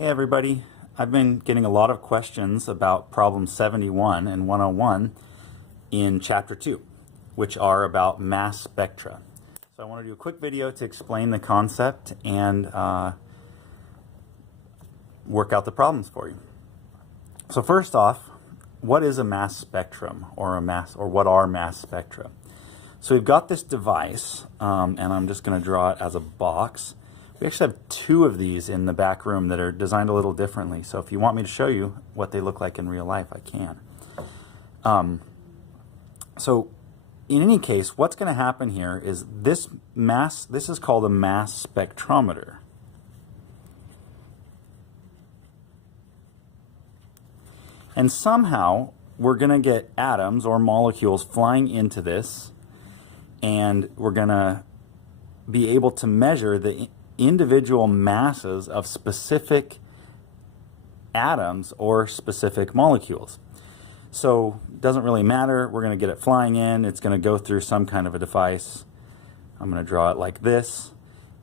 Hey everybody, I've been getting a lot of questions about problem 71 and 101 in chapter 2, which are about mass spectra. So I want to do a quick video to explain the concept and work out the problems for you. So first off, what is a mass spectrum or what are mass spectra? So we've got this device and I'm just going to draw it as a box. We actually have two of these in the back room that are designed a little differently. So if you want me to show you what they look like in real life, I can. So in any case, what's going to happen here is this is called a mass spectrometer. And somehow we're going to get atoms or molecules flying into this, and we're going to be able to measure the individual masses of specific atoms or specific molecules. So it doesn't really matter. We're going to get it flying in. It's going to go through some kind of a device. I'm going to draw it like this,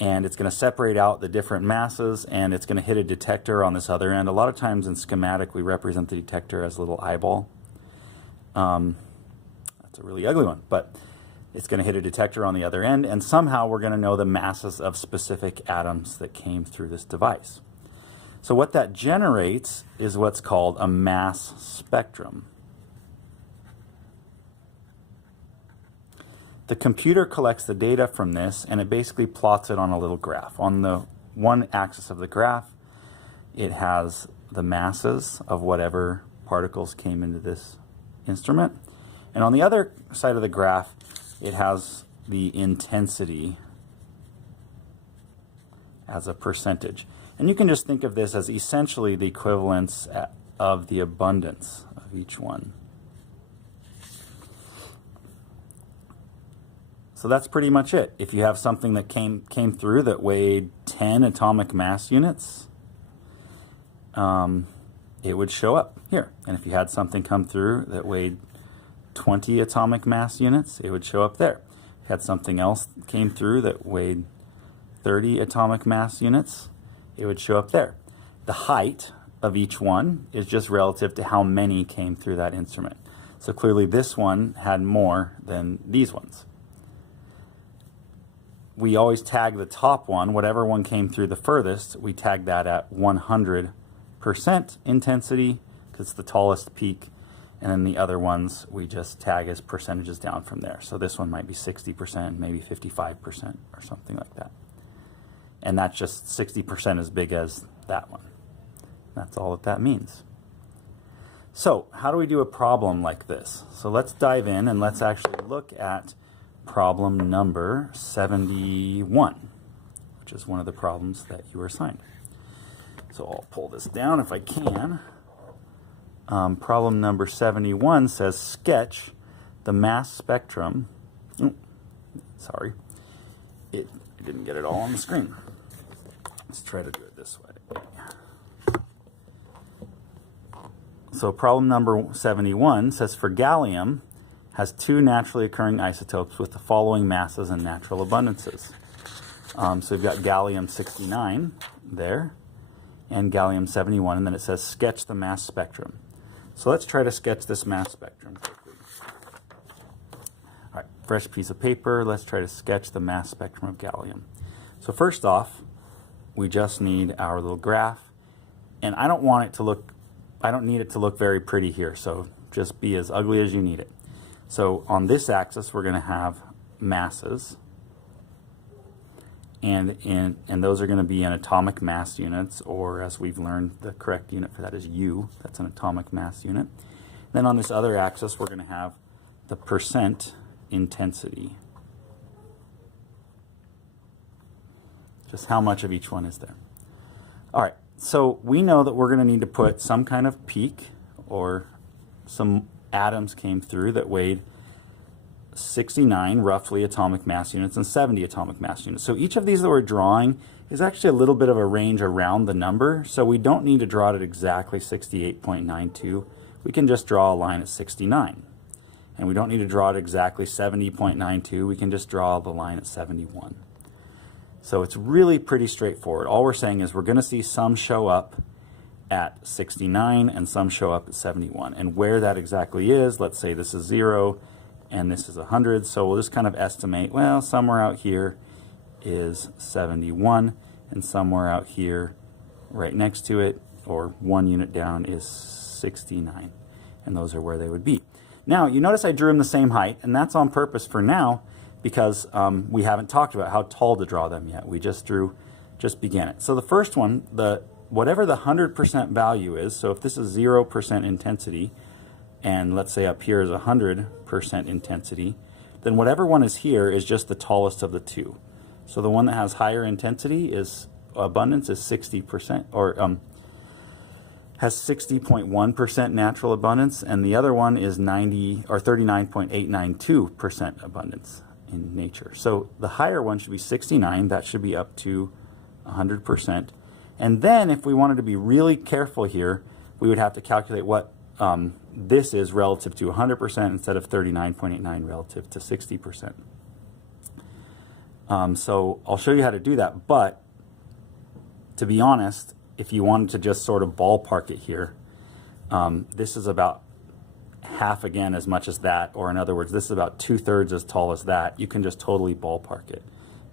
and it's going to separate out the different masses, and it's going to hit a detector on this other end. A lot of times in schematic we represent the detector as a little eyeball. That's a really ugly one, but it's going to hit a detector on the other end, and somehow we're going to know the masses of specific atoms that came through this device. So what that generates is what's called a mass spectrum. The computer collects the data from this, and it basically plots it on a little graph. On the one axis of the graph, it has the masses of whatever particles came into this instrument. And on the other side of the graph, it has the intensity as a percentage. And you can just think of this as essentially the equivalence of the abundance of each one. So that's pretty much it. If you have something that came through that weighed 10 atomic mass units, it would show up here. And if you had something come through that weighed 20 atomic mass units, it would show up there. If you had something else that came through that weighed 30 atomic mass units, it would show up there. The height of each one is just relative to how many came through that instrument. So clearly this one had more than these ones. We always tag the top one, whatever one came through the furthest, we tag that at 100% intensity because it's the tallest peak. And then the other ones we just tag as percentages down from there. So this one might be 60%, maybe 55% or something like that. And that's just 60% as big as that one. That's all that means. So how do we do a problem like this? So let's dive in and let's actually look at problem number 71, which is one of the problems that you were assigned. So I'll pull this down if I can. Problem number 71 says sketch the mass spectrum. Oh, sorry, it didn't get it all on the screen. Let's try to do it this way. So problem number 71 says for gallium has two naturally occurring isotopes with the following masses and natural abundances. So we've got gallium 69 there and gallium 71, and then it says sketch the mass spectrum. So let's try to sketch this mass spectrum quickly. All right, fresh piece of paper. Let's try to sketch the mass spectrum of gallium. So first off, we just need our little graph, and I don't need it to look very pretty here, so just be as ugly as you need it. So on this axis, we're going to have masses, and those are going to be in atomic mass units, or as we've learned, the correct unit for that is U. That's an atomic mass unit. Then on this other axis, we're going to have the percent intensity. Just how much of each one is there. All right, so we know that we're going to need to put some kind of peak, or some atoms came through that weighed 69 roughly atomic mass units and 70 atomic mass units. So each of these that we're drawing is actually a little bit of a range around the number, so we don't need to draw it at exactly 68.92. We can just draw a line at 69. And we don't need to draw it exactly 70.92. We can just draw the line at 71. So it's really pretty straightforward. All we're saying is we're going to see some show up at 69 and some show up at 71. And where that exactly is, let's say this is 0 and this is 100. So we'll just kind of estimate, well, somewhere out here is 71 and somewhere out here right next to it, or 1 unit down, is 69. And those are where they would be. Now, you notice I drew them the same height, and that's on purpose for now because we haven't talked about how tall to draw them yet. We just began it. So the first one, whatever the 100% value is, so if this is 0% intensity, and let's say up here is 100% intensity, then whatever one is here is just the tallest of the two. So the one that has higher intensity is abundance is 60%, or has 60.1% natural abundance, and the other one is 39.892% abundance in nature. So the higher one should be 69. That should be up to 100%. And then if we wanted to be really careful here, we would have to calculate what this is relative to 100% instead of 39.89 relative to 60%. So I'll show you how to do that, but to be honest, if you wanted to just sort of ballpark it here, this is about half again as much as that, or in other words, this is about 2/3 as tall as that. You can just totally ballpark it,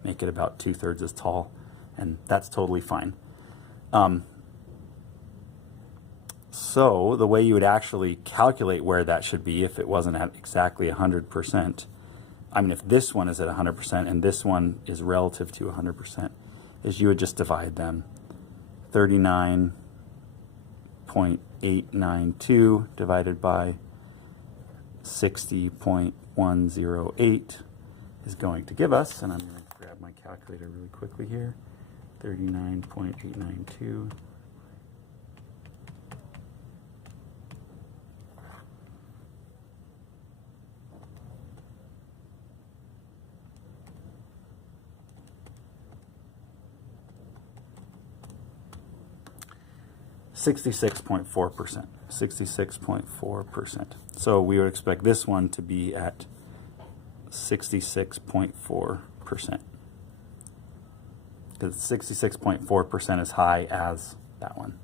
make it about 2/3 as tall, and that's totally fine. So the way you would actually calculate where that should be if it wasn't at exactly 100%, I mean if this one is at 100% and this one is relative to 100%, is you would just divide them. 39.892 divided by 60.108 is going to give us, and I'm going to grab my calculator really quickly here, 39.892 66.4%. 66.4%. So we would expect this one to be at 66.4%. Because 66.4% as high as that one.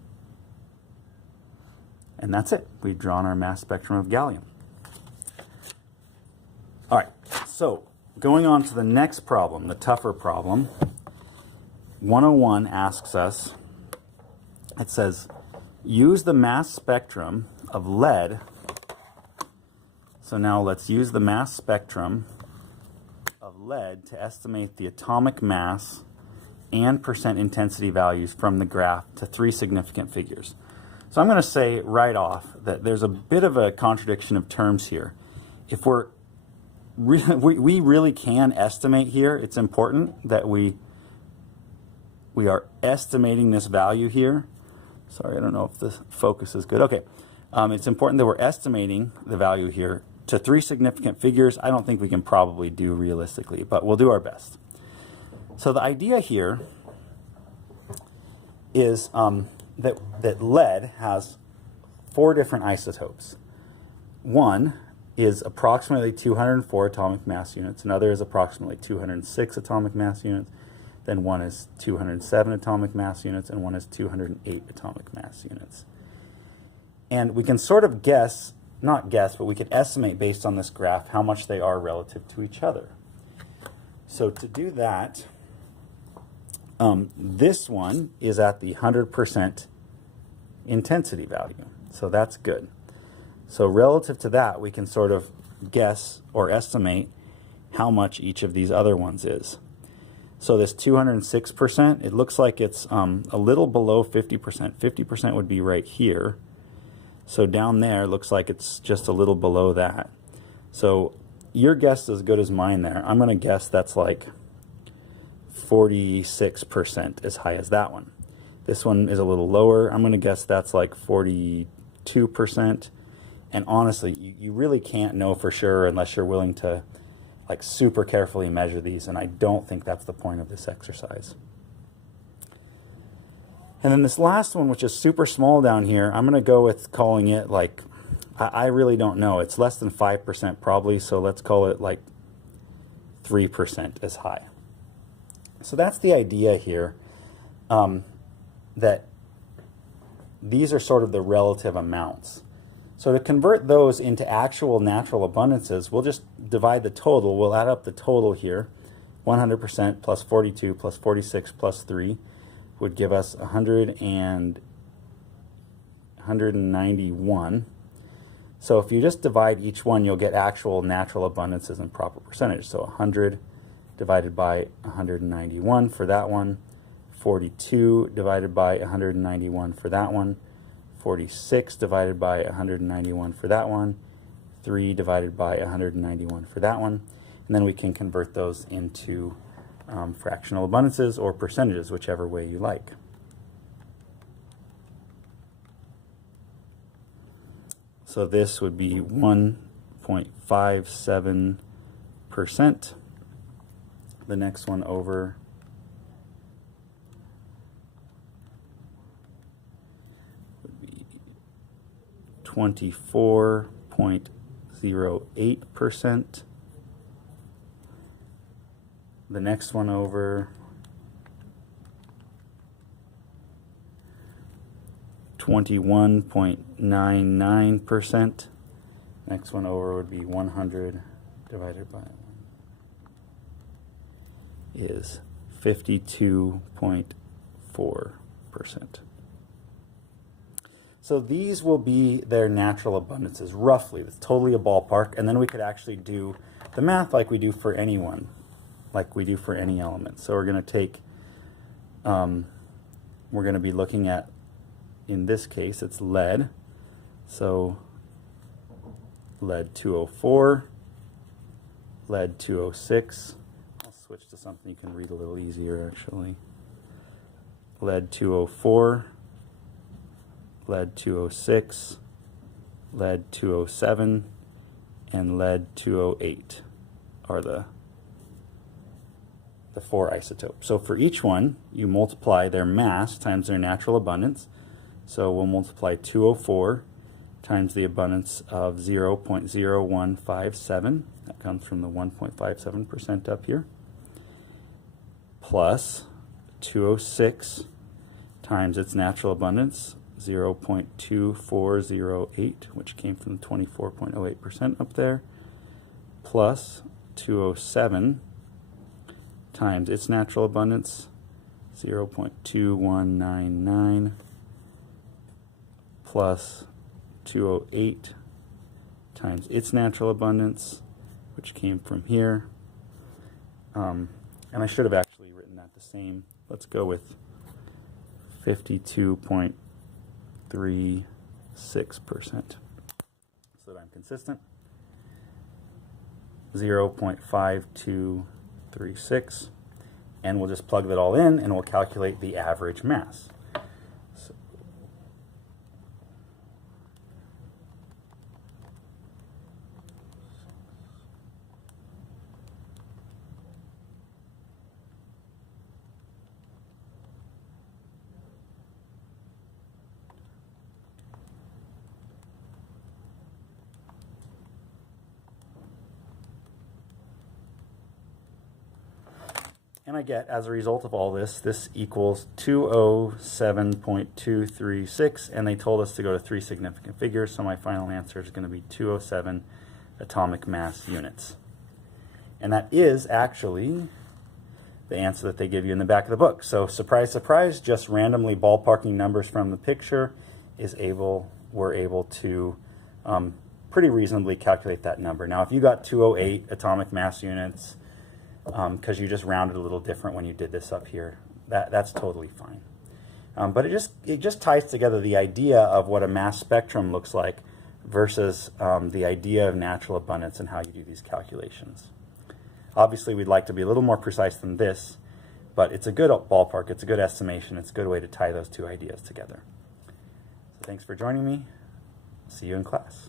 And that's it. We've drawn our mass spectrum of gallium. All right, so going on to the next problem, the tougher problem. 101 asks us, it says, use the mass spectrum of lead. So now let's use the mass spectrum of lead to estimate the atomic mass and percent intensity values from the graph to 3 significant figures. So I'm going to say right off that there's a bit of a contradiction of terms here. If we really can estimate here, it's important that we are estimating this value here. Sorry, I don't know if the focus is good. Okay, it's important that we're estimating the value here to 3 significant figures. I don't think we can probably do realistically, but we'll do our best. So the idea here is that lead has 4 different isotopes. One is approximately 204 atomic mass units. Another is approximately 206 atomic mass units. Then one is 207 atomic mass units, and one is 208 atomic mass units. And we can sort of guess, not guess, but we could estimate based on this graph how much they are relative to each other. So to do that, this one is at the 100% intensity value. So that's good. So relative to that, we can sort of guess or estimate how much each of these other ones is. So this 206%, it looks like it's a little below 50%. 50% would be right here. So down there, looks like it's just a little below that. So your guess is as good as mine there. I'm going to guess that's like 46% as high as that one. This one is a little lower. I'm going to guess that's like 42%. And honestly, you really can't know for sure unless you're willing to like super carefully measure these, and I don't think that's the point of this exercise. And then this last one, which is super small down here, I'm going to go with calling it like, I really don't know. It's less than 5% probably, so let's call it like 3% as high. So that's the idea here, that these are sort of the relative amounts. So to convert those into actual natural abundances, we'll just divide the total. We'll add up the total here. 100% plus 42 plus 46 plus 3 would give us 191. So if you just divide each one, you'll get actual natural abundances in proper percentage. So 100 divided by 191 for that one, 42 divided by 191 for that one, 46 divided by 191 for that one, 3 divided by 191 for that one, and then we can convert those into fractional abundances or percentages, whichever way you like. So this would be 1.57%. The next one over would be 24.08%. The next one over 21.99%. Next one over would be 100 divided by 1 is 52.4%. So these will be their natural abundances, roughly. It's totally a ballpark, and then we could actually do the math like we do for anyone, like we do for any element. So we're going to take, we're going to be looking at, in this case, it's lead. So lead 204, lead 206. I'll switch to something you can read a little easier, actually. Lead 204, lead 206, lead 207, and lead 208 are the 4 isotopes. So for each one, you multiply their mass times their natural abundance. So we'll multiply 204 times the abundance of 0.0157. That comes from the 1.57% up here. Plus 206 times its natural abundance, 0.2408, which came from the 24.08% up there. Plus 207 times its natural abundance, 0.2199, plus 208 times its natural abundance, which came from here. And I should have actually written that the same. Let's go with 52.36%, so that I'm consistent. 0.5236, and we'll just plug that all in and we'll calculate the average mass. So, and I get, as a result of all this, this equals 207.236, and they told us to go to 3 significant figures, so my final answer is going to be 207 atomic mass units. And that is actually the answer that they give you in the back of the book. So surprise, surprise, just randomly ballparking numbers from the picture we're able to pretty reasonably calculate that number. Now, if you got 208 atomic mass units, because you just rounded a little different when you did this up here, that's totally fine. But it just ties together the idea of what a mass spectrum looks like versus the idea of natural abundance and how you do these calculations. Obviously, we'd like to be a little more precise than this, but it's a good ballpark, it's a good estimation, it's a good way to tie those two ideas together. So thanks for joining me. See you in class.